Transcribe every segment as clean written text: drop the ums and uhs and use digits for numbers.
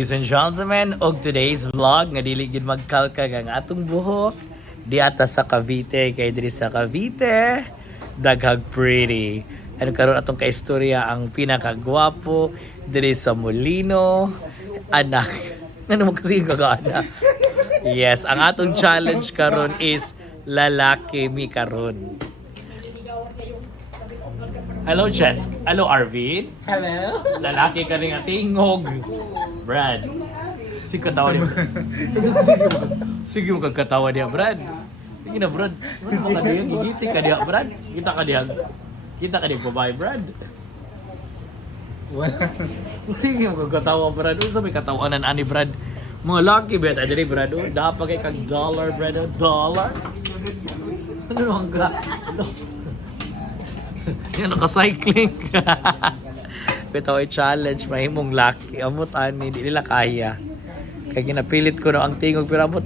Ladies and gentlemen, og today's vlog nga dili gid magkalkag ang atong buhok di ata sa Cavite kay diri sa Cavite daghag pretty. Ano karon atong kaistorya ang pinakagwapo diri sa Molino, anak. Ano mo kasi kagaana? Yes, ang atong challenge karon is lalaki mi karon. Hello, Jess. Hello, Arvin. Hello? Lalaki ka rin tingog. Brad. Sige katawa niya. Sige mo kagkatawa niya, Brad. Sige na, Brad. Brad, baka diyan, gigiti ka niya, Brad. Kita ka niya, babae, Brad. Wala. Sige mo kagkatawa, Brad. Ano sa may katawanan, ani, Brad? Mga lucky bet, adiri, Brad. Dapat kay kag dollar, Brad. Dollar? Ano naman ka? Ano? Yan, naka-cycling. Bitaw ay challenge, mahimong laki. Amot ani, di nila kaya. Kaya ginapilit ko no ang tingog. Pero amot,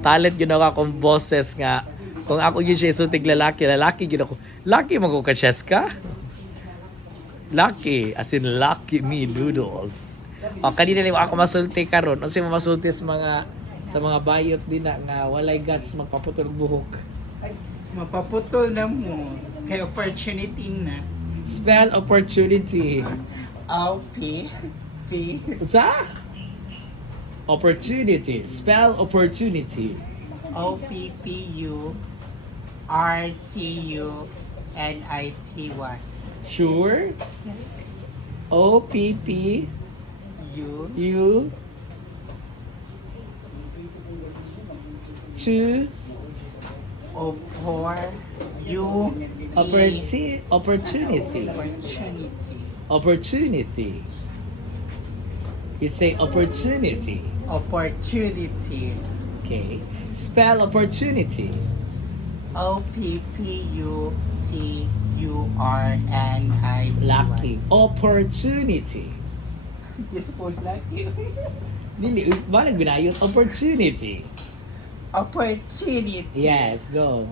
talent yun ako akong boses nga. Kung ako yun siya isutig lalaki yun ako. Lucky mo ko ka-chess ka? Lucky, as in lucky me noodles. O, kanina lang ako masulti karon. Kasi masulti sa mga bayot din na nga walay guts magpaputol buhok. Mapaputol na mo. Kay opportunity na. Spell opportunity. O-P. P. What's that? Opportunity. Spell opportunity. O-P-P-U-R-T-U-N-I-T-Y. Sure? O-P-P U. U to O-Por. U-T. opportunity. Opportunity. Opportunity. You say opportunity. Opportunity. Okay. Spell opportunity. O-P-P-U-T-U-R-N-I-T-Y. Lucky. Opportunity. Lucky. Dili, balag binayot. Opportunity. Opportunity. Yes, go.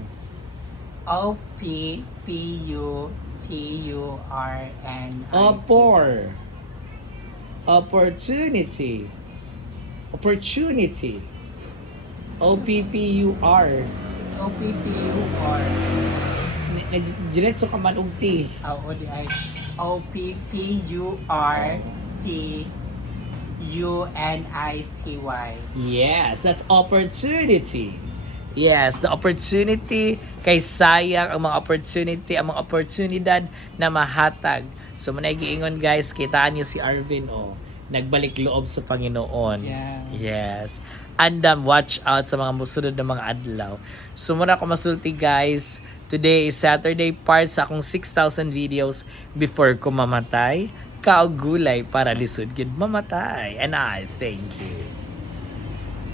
O-P-P-U-T-U-R-N-I-T. Opportunity. Opportunity. O-P-P-U-R. O-P-P-U-R. Diretso ka man og T. O-D-I. O-P-P-U-R-T-U-N-I-T-Y. Yes, that's opportunity. Yes, the opportunity kay sayang ang mga oportunidad na mahatag. So muna giingon guys, kitaan niyo si Arvin nagbalik loob sa Panginoon. Yeah. Yes. Andam, watch out sa mga musunod na mga adlaw. So muna ko masulti guys, today is Saturday, part sa akong 6,000 videos before ko mamatay. Kaog gulay para lisod gid mamatay. And I thank you.